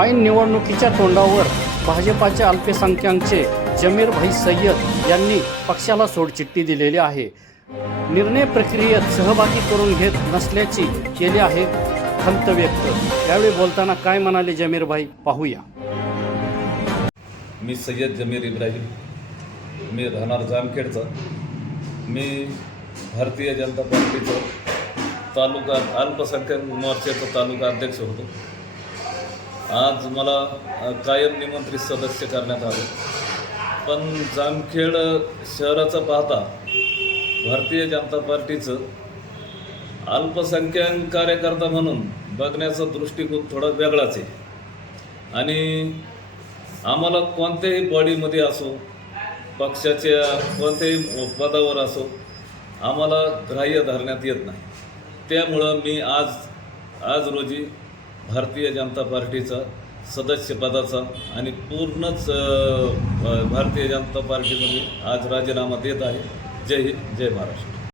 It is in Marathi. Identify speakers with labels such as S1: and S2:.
S1: ऐन निवडणुकीच्या तोंडावर भाजपाच्या अल्पसंख्याकचे जमीर भाई सय्यद यांनी पक्षाला सोडचिठ्ठी दिलेली आहे. निर्णय प्रक्रियेत सहभागी करून घेत नसल्याची केली आहे खंत व्यक्त. यावेळी बोलताना काय म्हणाले जमीर भाई? पाहूया.
S2: मी सय्यद जमीर इब्राहिम. मी राहणार जामखेडचा. मी भारतीय जनता पार्टीचं तालुका अल्पसंख्याक मोर्चाचा तालुका अध्यक्ष होतो. आज मला कायम निमंत्रित सदस्य करण्यात आले. पण जामखेड शहराचं पाहता भारतीय जनता पार्टीचं अल्पसंख्याक कार्यकर्ता म्हणून बघण्याचा दृष्टिकोन थोडा वेगळाच आहे. आणि आम्हाला कोणत्याही बॉडीमध्ये असो पक्षाच्या कोणत्याही पदावर असो आम्हाला ग्राह्य धरण्यात येत नाही. त्यामुळं मी आज आज रोजी भारतीय जनता पार्टीचा सदस्यपदाचा आणि पूर्णच भारतीय जनता पार्टीमध्ये आज राजीनामा देत आहे. जय हिंद जय महाराष्ट्र.